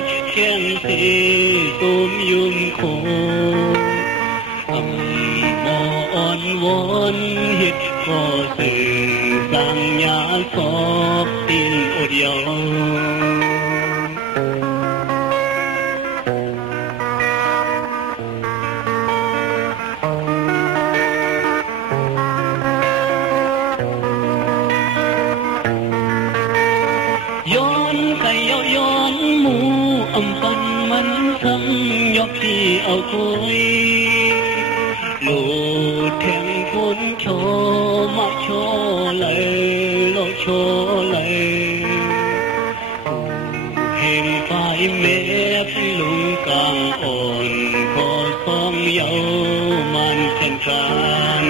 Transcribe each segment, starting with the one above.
hết khen thì tôm yum khô mòn vốn hết có sự sang nhà xót tin ô điềuย้อนหมูอำปันมันซ้ำยอกที่เอาคุยโลแทงคนโชมาโชเลยโลโชเลยเห็นไฟแม่พี่ลุงกลางอ่อนก็ซ้องเยามันกันกัน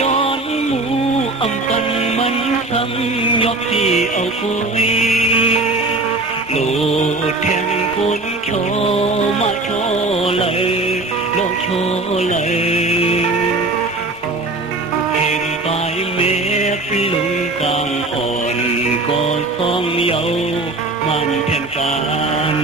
ย้อนหมูอำปันมันซ้ำยอกที่เอาคุยโลแทงคนโชมาโชเลยโลโชเลยเห็นไปแม่พี่ลุงกลางอ่อนก็ซ้องเยามันแทนกัน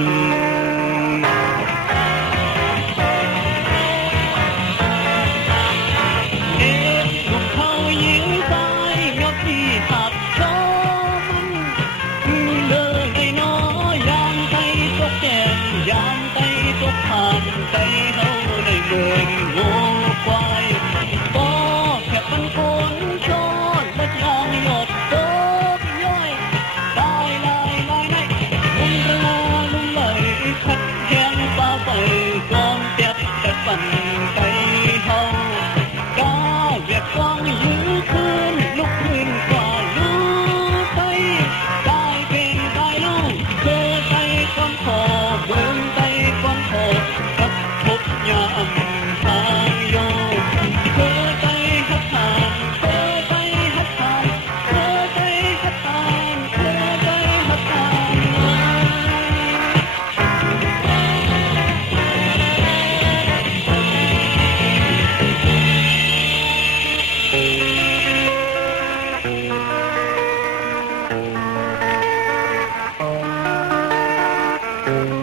Thank you.